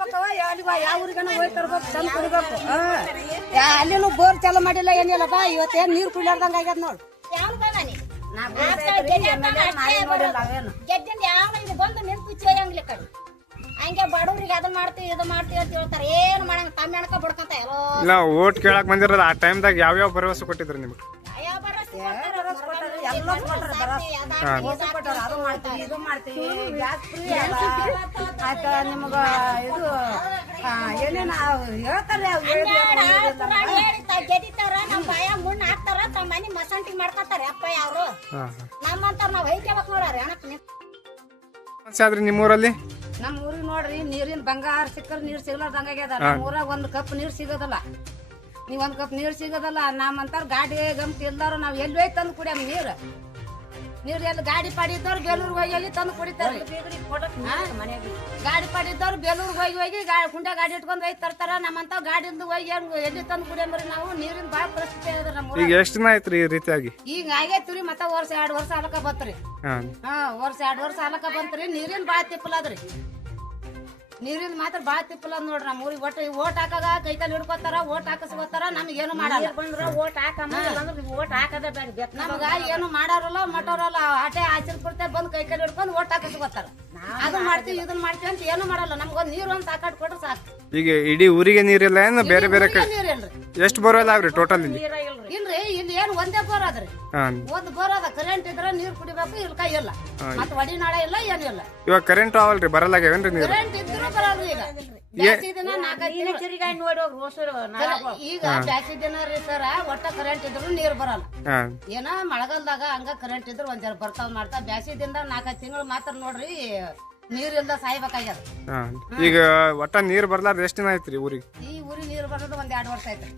ಕೊಡ್ಬೇಕವ ಯಾವ ಊರಿಗನ ಹೋಗಿ ತರ್ಬೇಕು ತಂದು ಕುಡಿಬೇಕು ಅಲ್ಲಿನೂ ಬೋರ್ ಚಾಲು ಮಾಡಿಲ್ಲ ಏನಿಲ್ಲಪ್ಪ ಇವತ್ತೇನು ನೀರು ಕುಡಿಲಾರ್ದಂಗ ಆಗ್ಯದ ನೋಡು ಬಂದು ನಿಂತು ಚೇಯಂಗ್ಲಿ ಕಡೆ ಹಂಗೆ ಬಡವ್ರಿಗೆ ಅದನ್ನ ಮಾಡ್ತೀವಿ ಇದು ಮಾಡ್ತೀವಿ ಅಂತ ಹೇಳ್ತಾರೆ ಏನು ಮಾಡಂಗ ತಮ್ಮ ಹೆಣ್ಕ ಬಡ್ಕಂತ ಇಲ್ಲ ಓಟ್ ಕೇಳಕ್ ಬಂದಿರೋದು ಆ ಟೈಮ್ದಾಗ ಯಾವ್ಯಾವ ಭರವಸೆ ಕೊಟ್ಟಿದ್ರು ನಿಮ್ಗೆ ಅದು ಮಾಡ್ತೀವಿ ಇದು ಮಾಡ್ತೀವಿ ಗ್ಯಾಸ್ ಫ್ರೀ ಆಯ್ತ ನಿಮಗ ಇದು ಏನೇನ ಹೇಳ್ತಾರೆ ಗೆದಿತಾರ ನಮ್ ಬಾಯ ಮುಣ್ಣ ಹಾಕ್ತಾರ ತಮ್ಮ ಮನಿ ಮಸಂಟಿ ಮಾಡ್ಕೊತಾರೆ ಅಪ್ಪ ಯಾರು ನಮ್ಮಂತಾರ ನಾವ್ ಐಕ್ಯಬೇಕು ನೋಡ್ರಿ ಆದ್ರೆ ನಿಮ್ಮೂರಲ್ಲಿ ನಮ್ಮ ಊರಿಗೆ ನೋಡ್ರಿ ನೀರಿನ ಬಂಗಾರ ಸಿಕ್ಕರ್ ನೀರ್ ಸಿಗ್ಲಾರ್ದಂಗ ಆಗ್ಯದ ನಮ್ಮ ಊರಾಗ ಒಂದ್ ಕಪ್ ನೀರ್ ಸಿಗೋದಲ್ಲ ನೀವ್ ಒಂದ್ ಕಪ್ ನೀರ್ ಸಿಗೋದಲ್ಲ ನಮ್ಮಂತಾರ ಗಾಡಿ ಗಮತಿ ಇಲ್ದಾರ ನಾವ್ ಎಲ್ಲಿ ಹೋಗಿ ತಂದು ಕುಡಿಯಮ್ ನೀರ್ ಎಲ್ಲಿ ಗಾಡಿ ಪಾಡಿ ಇದ್ದವ್ರು ಬೇಲೂರ್ಗೆ ಹೋಗಿ ತಂದು ಕುಡಿತಾರ ಗಾಡಿ ಪಾಡಿ ಇದ್ದವ್ರು ಬೇಲೂರ್ಗೆ ಹೋಗಿ ಕುಂಡೆ ಗಾಡಿ ಇಟ್ಕೊಂಡ್ ಹೋಗಿ ತರ್ತಾರ ನಮ್ಮಂತ ಗಾಡಿಂದ ಹೋಗಿ ಎಲ್ಲಿ ತಂದು ಕುಡಿಯಮ್ರಿ ನಾವು ನೀರಿನ ಬಾಳ ಪರಿಸ್ಥಿತಿ ಅದ ನಮ್ಮ ಈಗ ಎಷ್ಟು ದಿನ ಆಯ್ತ್ರಿ ಈ ರೀತಿಯಾಗಿ ಈಗ ಆಗೈತ್ರಿ ಮತ್ತ ವರ್ಷ 2 ವರ್ಷ ಆಲಕ ಬತ್ರಿ ವರ್ಷ 2 ವರ್ಷ ಆಲಕ ಬಂತ್ರಿ ನೀರಿನ ಬಾಳ ತಿಪ್ಪಲ ಅದ್ರಿ ನೀರಿನ ಮಾತ್ರ ಬಾಳ ತಿಪ್ಪಲ ನೋಡ್ರಿ ನಮ್ಮ ಊರಿಗೆ ಒಟ್ಟು ಓಟ್ ಹಾಕಾಗ ಕೈಕಾಲು ಹಿಡ್ಕೋತಾರ ಓಟ್ ಹಾಕಸ್ಕೋತಾರ ನಮ್ಗೇನು ಮಾಡಲ್ಲ ಬಂದ್ರ ಓಟ್ ಓಟ್ ಹಾಕದ ನಮಗ ಏನು ಮಾಡಾರಲ್ಲ ಮಟೋರಲ್ಲ ಆಟೆ ಆಚರಣೆ ಕೊಡ್ತೇವೆ ಬಂದ್ ಕೈಕಾಲು ಹಿಡ್ಕೊಂಡ್ ಓಟ್ ಹಾಕಸ್ಕೋತಾರ ಅದನ್ನ ಮಾಡ್ತೀವಿ ಇದನ್ನ ಮಾಡ್ತೀವಿ ಅಂತ ಏನು ಮಾಡಲ್ಲ ನಮ್ಗೊಂದ್ ನೀರು ಒಂದ್ ಸಾಕಾಟ್ ಕೊಟ್ರೆ ಸಾಕು ಈಗ ಇಡೀ ಊರಿಗೆ ನೀರಿಲ್ಲ ಏನು ಬೇರೆ ಬೇರೆ ನೀರಿಲ್ರಿ ಎಷ್ಟು ಬೋರ್ವೆಲ್ ಆಗ್ರಿ ಟೋಟಲ್ ಇಲ್ಲಿ ಇಲ್ರಿ ಇಲ್ಲಿ ಏನ್ ಒಂದೇ ಬೋರ್ ಅದ್ರಿ ಒಂದ್ ಬೋರ್ ಅದ ಕರೆಂಟ್ ಇದ್ರ ನೀರ್ ಕುಡಿಬೇಕು ಇಲ್ಕ ಇಲ್ಲ ಮತ್ ಒಡಿ ನಾಳೆ ಇಲ್ಲ ಏನಿಲ್ಲ ಇವಾಗ ಕರೆಂಟ್ ಅವಲ್ರಿ ಬರಲ್ಲಾಗ್ಯಾವೇನ್ರಿ ನೀರು ಕರೆಂಟ್ ಇದ್ರು ಬರಲ್ರಿ ಈಗ ಬ್ಯಾಸಿ ದಿನ 4 ತಿರುಗಾಯಿ ನೋಡಿ ಈಗ ಬ್ಯಾಸಿ ದಿನ ರೀ ಸರ ಒಟ್ಟ ಕರೆಂಟ್ ಇದ್ರು ನೀರ್ ಬರಲ್ಲ ಏನ ಮಳೆಗಾಲದಾಗ ಹಂಗ ಕರೆಂಟ್ ಇದ್ರು ಒಂದ್ ಜರ ಬರ್ತಾವ್ ಮಾಡ್ತಾವ ಬ್ಯಾಸಿ ದಿನದಾಗ 4 ತಿಂಗಳು ಮಾತ್ರ ನೋಡ್ರಿ ನೀರಿಲ್ದ ಸಾಯ್ಬೇಕಾಗ್ಯದ ಈಗ ಒಟ್ಟ ನೀರ್ ಬರ್ಲಾರ್ದ ಎಷ್ಟ್ ದಿನ ಆಯ್ತ್ರಿ ಊರಿಗೆ ಈ ಊರಿಗೆ ನೀರ್ ಬರೋದು ಒಂದ್ 2 ವರ್ಷ ಆಯ್ತ್ರಿ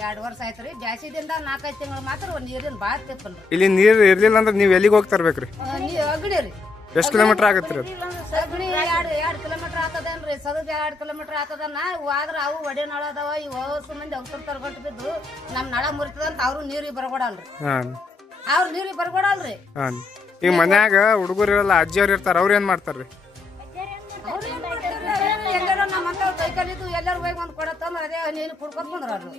2 ವರ್ಷ ಆಯ್ತ್ರಿ ಬ್ಯಾಸಿದಿಂದ 4-5 ತಿಂಗಳು ಮಾತ್ರ ಒಂದ್ ನೀರಿನ ಬಾಳ ತಿಪ್ಪಲ್ರಿ ಇಲ್ಲಿ ನೀರ್ ಇರ್ಲಿಲ್ಲ ಅಂದ್ರೆ ನೀವ್ ಎಲ್ಲಿಗೆ ಹೋಗಿ ತರ್ಬೇಕ್ರಿ ಅಗಡಿ ರೀ ಎಷ್ಟ್ ಕಿಲೋಮೀಟರ್ ಆಗತ್ರಿ ಅದು ಅಗಡಿ 2 ಕಿಲೋಮೀಟರ್ ಆತದೇನ್ರಿ ಸದದ 2 ಕಿಲೋಮೀಟರ್ ಆತದ ನಾವು ಆದ್ರ ಅವು ಒಡೆ ನಳ ಅದಾವ ಇವ್ ಹೊಸ ಮಂದಿ ಔಷಧ ತರ್ಗಟ್ಟು ಬಿದ್ದು ನಮ್ ನಳ ಮುರಿತದಂತ ಅವ್ರು ನೀರಿಗೆ ಬರ್ಕೊಡಲ್ರಿ ಅವ್ರ ನೀರಿಗೆ ಬರ್ಕೊಡಲ್ರಿ ಈಗ ಮನ್ಯಾಗ ಹುಡುಗರು ಇರಲ್ಲ ಅಜ್ಜಿಯವ್ರು ಇರ್ತಾರ ಅವ್ರ ಏನ್ ಮಾಡ್ತಾರ್ರಿ ಎಲ್ಲಾರ ನಮ್ಮಂತ ಕೈಕಲಿದ್ದು ಎಲ್ಲಾರು ಹೋಗಿ ಒಂದ್ ಕೊಡತ್ತಂದ್ರ ಅದೇ ನೀನು ಕುಡ್ಕೊಂಡ್ ಬಂದ್ರ ಅವ್ರು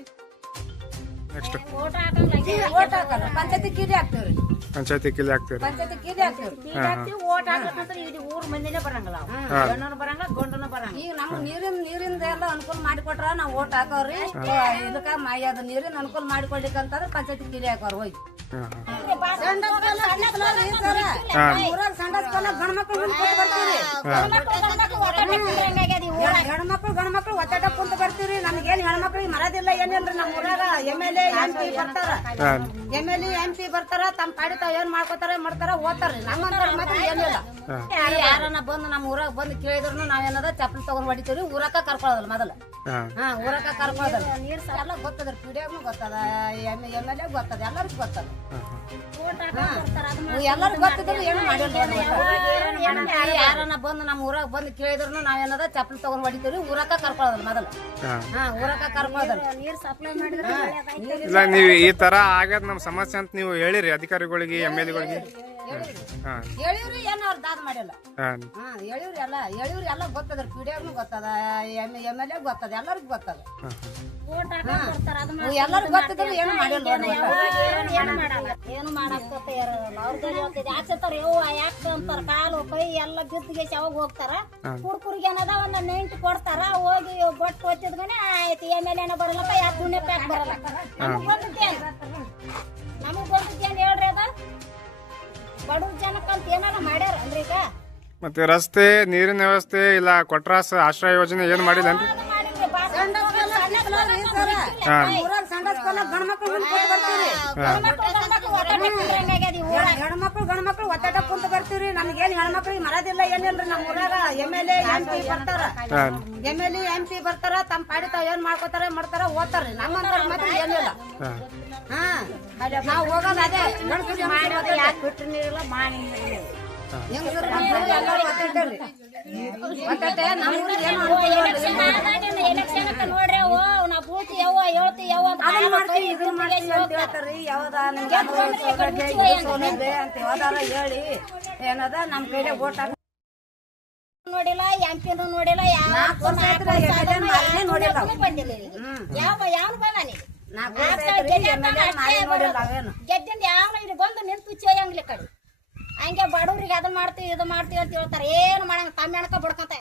ನೆಕ್ಸ್ಟ್ ಓಟ್ ಹಾಕಲ್ಲ ಪಂಚಾಯತಿ ಕೀಲಿ ಹಾಕ್ತೇವ್ರಿ ಪಂಚಾಯತಿ ಕಿಲ್ಲಿ ಹಾಕ್ತಿವ್ರಿ ಪಂಚಾಯತಿ ಕೀಲಿ ಹಾಕ್ತೇವ್ರಿ ಓಟ್ ಹಾಕಂದ್ರೆ ಇಡೀ ಊರ್ ಮಂದಿನೇ ಬರಂಗಲ್ಲ ಗಂಡನು ಬರಂಗ ಗಂಡನು ಬರಂಗ ಈಗ ನಮ್ಗ್ ನೀರಿಂದ ಎಲ್ಲ ಅನುಕೂಲ ಮಾಡಿಕೊಟ್ರ ನಾವ್ ಓಟ್ ಹಾಕವ್ರಿ ಇದಕ್ಕ ಅದು ನೀರಿನ ಅನುಕೂಲ ಮಾಡಿಕೊಡ್ಲಿಕ್ಕಂತಂದ್ರ ಪಂಚಾಯತಿ ಕೀಲಿ ಹಾಕೋರ್ ಹೋಗಿ ಗಂಡ್ಮಕ್ಳು ಒತ್ತಾಟ ಕುಂತ ಬರ್ತೀವ್ರಿ ನಮ್ಗೇನ್ ಹೆಣ್ಮಕ್ಳಿಗೆ ಮರದಿಲ್ಲ ಏನಿಲ್ರಿ ನಮ್ ಊರಾಗ MLA MP ಬರ್ತಾರ MLA MP ಬರ್ತಾರ ತಮ್ಮ ಪಾಡಿ ತಾವ್ ಏನ್ ಮಾಡ್ಕೋತಾರ ಮಾಡ್ತಾರ ಓದ್ತಾರ್ರಿ ನಮ್ಮಂತ ಮಾತ್ರ ಏನಿಲ್ಲ ಯಾರನ್ನ ಬಂದು ನಮ್ ಊರಾಗ ಬಂದು ಕೇಳಿದ್ರು ನಾವೇನದ ಚಪ್ಪಲಿ ತಗೊಂಡ್ ಹೊಡಿತೀವ್ರಿ ಊರಕ ಕರ್ಕೊಳ್ಳೋದಲ್ಲ ಮೊದಲ ಊರಕ ಕರ್ಕೊಳ್ಳೋದಲ್ಲ ನೀರ್ ಎಲ್ಲ ಗೊತ್ತದ್ರಿ ಪಿಡಿಯಾಗ್ನು ಗೊತ್ತದ MLA ಗೊತ್ತದ ಎಲ್ಲರಿಗೂ ಗೊತ್ತದ ಎಲ್ಲರೂ ಗೊತ್ತಿದ್ರು ಏನು ಮಾಡಿಲ್ಲ ಯಾರನ್ನ ಬಂದು ನಮ್ ಊರಾಗ ಬಂದು ಕೇಳಿದ್ರು ನಾವೇನದ ಚಪ್ಪಲಿ ತಗೊಂಡ್ ಹೊಡಿತೀವ್ರಿ ಊರಕ ಕರ್ಕೊಳ್ಳೋದಲ್ಲ ಮೊದಲ ಊರಕ ಕರ್ಕೊಳ್ಳೋದಲ್ಲ ನೀರ್ ಸಪ್ಲೈ ಮಾಡಿದ್ರೆ ಇಲ್ಲ ನೀವು ಈ ತರ ಆಗ್ಯದ ನಮ್ ಸಮಸ್ಯೆ ಅಂತ ನೀವು ಹೇಳಿರಿ ಅಧಿಕಾರಿಗಳಿಗೆ MLA ಹೇಳಿವ್ರಿ ಏನ್ ಅವ್ರ ದಾದ ಮಾಡಿಲ್ಲ ಹೇಳಿವ್ರಿ ಎಲ್ಲ ಗೊತ್ತದ್ರಿ ಪಿಡಿಯಾಗ್ನು ಗೊತ್ತದ MLA ಗೊತ್ತದ ಎಲ್ಲರಿಗೂ ಗೊತ್ತದ ಎಲ್ಲರೂ ಗೊತ್ತಿದ್ರು ಏನು ಮಾಡಿಲ್ಲ ಏನು ಮಾಡಾಕ್ತ ಯಾಕ್ತಾರ ಯಾಕ ಅಂತಾರ ಕಾಲು ಕೈ ಎಲ್ಲ ಬಿದ್ದಿಗೆ ಯಾವಾಗ ಹೋಗ್ತಾರ ಕುಡ್ಕುರ್ಗೆ ಏನದ ಒಂದ್ ನೆಂಟು ಕೊಡ್ತಾರ ಹೋಗಿ ಬಟ್ ಕೊತ್ತಿದ್ಗನೆ ಆಯ್ತು MLA ಬರಲ್ಲಪ್ಪ ಯಾಕೆ ಪುಣ್ಯ ಪ್ಯಾಕ್ ಬರಲ್ಲ ನಮಗ್ ಬಂದಿದ್ದೇನ್ ಹೇಳ್ರಿ ಅದ ಬಡವ್ರ ಜನಕ್ಕಂತ ಏನಾರ ಮಾಡ್ಯಾರ ಅಲ್ರಿ ಈಗ ಮತ್ತೆ ರಸ್ತೆ ನೀರಿನ ವ್ಯವಸ್ಥೆ ಇಲ್ಲ ಕೊಟ್ರಾಸ ಆಶ್ರಯ ಯೋಜನೆ ಏನ್ ಮಾಡಿಲ್ಲನ್ರಿ ಗಂಡ್ಮಕ್ಳು ಒತ್ತಾಟ ಕುಂತ ಬರ್ತೀವ್ರಿ ನಮ್ಗೇನ್ ಹೆಣ್ಮಕ್ಳಿಗೆ ಮರದಿಲ್ಲ ಏನಿಲ್ರಿ ನಮ್ ಊರಾಗ MLA MP ಬರ್ತಾರ MLA MP ಬರ್ತಾರ ತಮ್ಮ ಪಾಡಿ ತಾವ್ ಏನ್ ಮಾಡ್ಕೋತಾರ ಮಾಡ್ತಾರ ಓದ್ತಾರ್ರಿ ನಮ್ಮಂತ ಮಾತ್ರ ಏನಿಲ್ಲ ನಾವ್ ಹೋಗೋದ್ ಅದೇ ಬಿಟ್ರಿ ನೀರಿಲ್ಲ ಮಾಡಿ ನೋಡ್ರಿ ನಾ ಬೂತಿ ಯವ್ವ ಹೇಳ್ತಿ ಯವ್ವ ಅಂತ ಯಾವ್ದಾರ ಹೇಳಿ ಏನದ ನಮ್ ಕೈಲೆ ಓಟ್ ನೋಡಿಲ್ಲ ಎಂಪಿನೂ ನೋಡಿಲ್ಲ ಯಾವ ನಾಲ್ಕು ವರ್ಷ ಆಯ್ತು ರೀ, MLA ಮಾರಿನೇ ನೋಡಿಲ್ಲ ಅವ. ಬಂದಿಲ್ಲ ಇಲ್ಲಿಗೆ. ಯಾವನು ಬಂದ ನೀ ನಾಲ್ಕು ವರ್ಷ ಆಯ್ತು ರೀ, MLA ಮಾರಿ ನೋಡಿಲ್ಲ ಅವೇನು. ಗೆದ್ದಿಂದ ಯಾವನು ಇಲ್ಲಿ ಬಂದು ನಿಂತು ಚೇಯಂಗ್ಲಿ ಕಡೆ ಹಂಗೆ ಬಡವ್ರಿಗೆ ಅದನ್ನ ಮಾಡ್ತೀವಿ ಇದು ಮಾಡ್ತೀವಿ ಅಂತ ಹೇಳ್ತಾರೆ ಏನು ಮಾಡಂಗ ತಮ್ಮ ಹೆಣ್ಕ ಬಡ್ಕೊಂತ